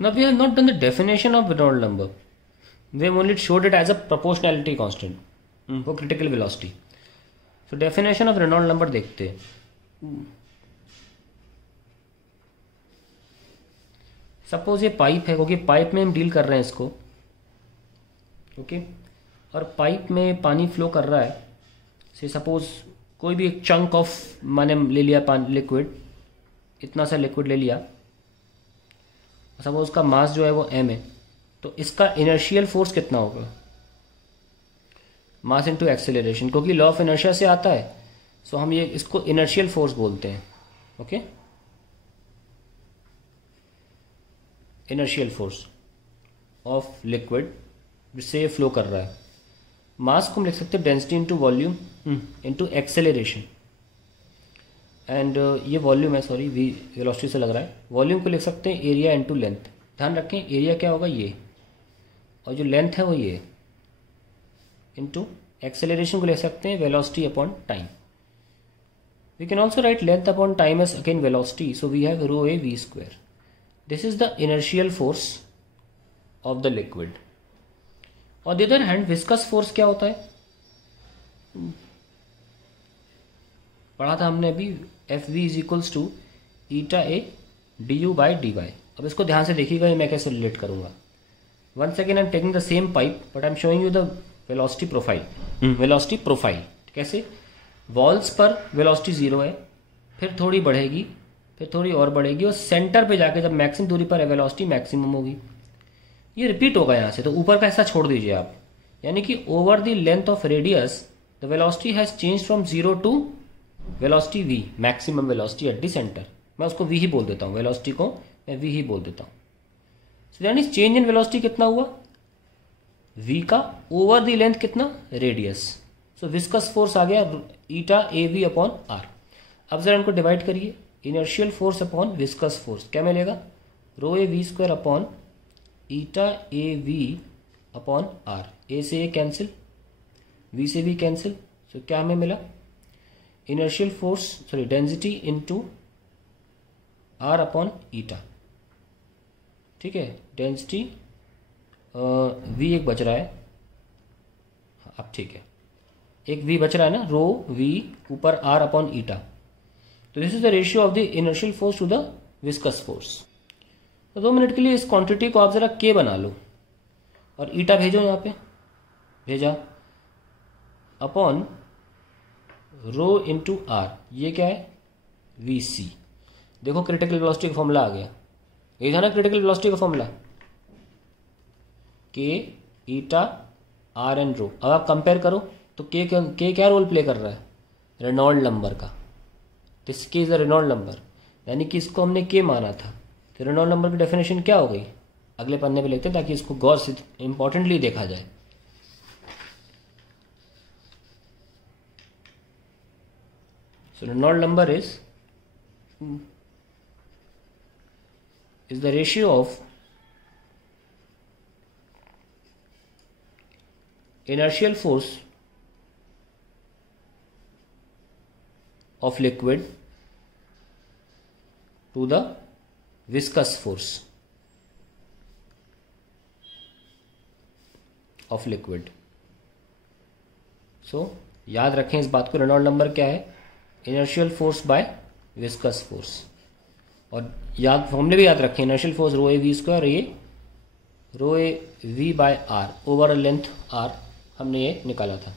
Now we have not done the definition of Reynolds number. We have only showed it as a proportionality constant for critical velocity. So definition of Reynolds number देखते हैं. Suppose ये pipe है, क्योंकि pipe में हम deal कर रहे हैं इसको, ओके, और पाइप में पानी फ्लो कर रहा है. से सपोज कोई भी एक चंक ऑफ मैंने ले लिया पानी लिक्विड, इतना सा लिक्विड ले लिया, सपोज उसका मास जो है वो m है, तो इसका इनर्शियल फोर्स कितना होगा? मास इनटू एक्सेलरेशन, क्योंकि लॉ ऑफ इनर्शिया से आता है. सो हम ये इसको इनर्शियल फोर्स बोलते हैं. Okay, inertial force of liquid जिससे ये फ्लो कर रहा है. मास को हम लिख सकते हैं density into volume into acceleration. And ये वॉल्यूम है, सॉरी वी वेलोसिटी से लग रहा है. वॉल्यूम को लिख सकते हैं एरिया इंटू लेंथ. ध्यान रखें एरिया क्या होगा ये, और जो लेंथ है वो ये, इंटू एक्सेलरेशन को लिख सकते हैं velocity upon time. We can also write length upon time as again velocity. So we have rho A V square. This is the inertial force of the liquid. On the other hand viscous force क्या होता है? पढ़ा था हमने अभी, F V is equals to eta A D U by D Y. अब इसको ध्यान से देखिएगा, मैं कैसे रिलेट करूंगा. One second, I am taking the same pipe but I am showing you the velocity profile. Velocity profile कैसे? Walls पर वेलोसिटी 0 है, फिर थोड़ी बढ़ेगी, फिर थोड़ी और बढ़ेगी, और सेंटर पे जाके जब मैक्सिमम दूरी पर है वेलोसिटी मैक्सिमम होगी. ये रिपीट होगा यहाँ से, तो ऊपर का हिस्सा छोड़ दीजिए आप. यानी कि over the length of radius the velocity has change from 0 to velocity v, maximum velocity at the centre. मैं उसको v ही बोल देता हूँ, वेलोसिटी को मैं v ही बोल देता हूँ. सो यानी चेंज इन वेलोसिटी कितना हुआ? v का ओवर द लेंथ कितना? रेडियस. सो विस्कस फोर्स आ गया eta A V upon R. अब जरा इनको डिवाइड करिए, inertial force upon viscous force क्या मिलेगा? Rho A V square upon eta A V upon R. A से ए कैंसिल, v से v कैंसिल. सो क्या हमें मिला? Inertial force sorry density into R upon eta. ठीक है, डेंसिटी v एक बच रहा है, अब ठीक है, एक v बच रहा है ना, रो v ऊपर r अपॉन ईटा. तो this is the ratio of the inertial force to the viscous force. तो 2 मिनट के लिए इस क्वांटिटी को आप जरा k बना लो और ईटा भेजो, यहाँ पे भेजा, अपॉन रो इंटू आर. ये क्या है? वी सी. देखो क्रिटिकल वेलोसिटी का फॉर्मूला आ गया. ये था ना क्रिटिकल वेलोसिटी का फॉर्मूला, के ईटा आर एंड रो. अब आप कंपेयर करो तो के क्या रोल प्ले कर रहा है? रेनॉल्ड नंबर का. दिस के इज द रेनॉल्ड नंबर, यानी कि इसको हमने के माना था. तो रेनॉल्ड नंबर की डेफिनेशन क्या हो गई? अगले पन्ने पे लिखते हैं ताकि इसको गौर से इंपॉर्टेंटली देखा जाए. So Reynolds number is the ratio of inertial force of liquid to the viscous force of liquid. So याद रखें इस बात को, रेनॉल्ड नंबर क्या है? Inertial force by viscous force. और याद फॉर्मूले भी याद रखें, inertial force rho A V square, ये rho A V by R, over length R हमने ये निकाला था.